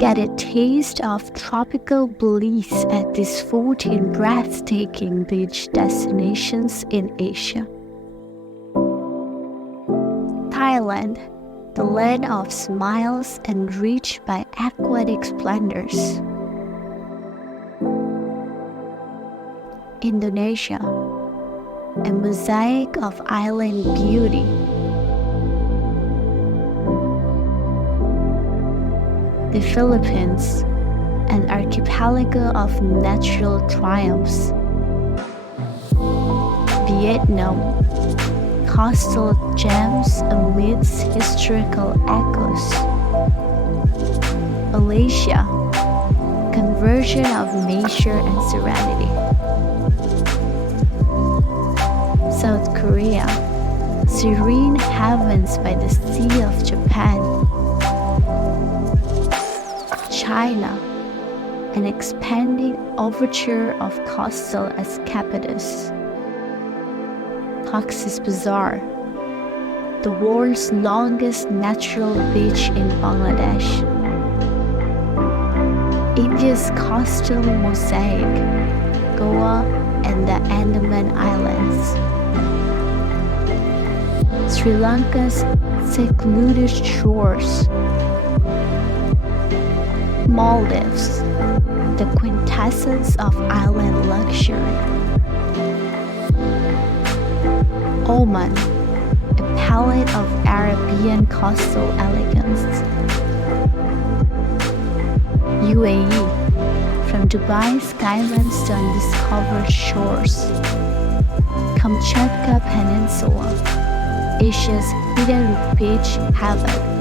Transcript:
Get a taste of tropical bliss at these 14 breathtaking beach destinations in Asia. Thailand, the land of smiles enriched by aquatic splendors. Indonesia, a mosaic of island beauty. The Philippines, an archipelago of natural triumphs. Vietnam, coastal gems amidst historical echoes. Malaysia, conversion of nature and serenity. South Korea, serene heavens by the Sea of Japan. China, an expanding overture of coastal escapades. Cox's Bazar, the world's longest natural beach in Bangladesh. India's coastal mosaic, Goa and the Andaman Islands. Sri Lanka's secluded shores. Maldives, the quintessence of island luxury. Oman, a palette of Arabian coastal elegance. UAE, from Dubai's skylines to undiscovered shores. Kamchatka Peninsula, Asia's hidden beach heaven.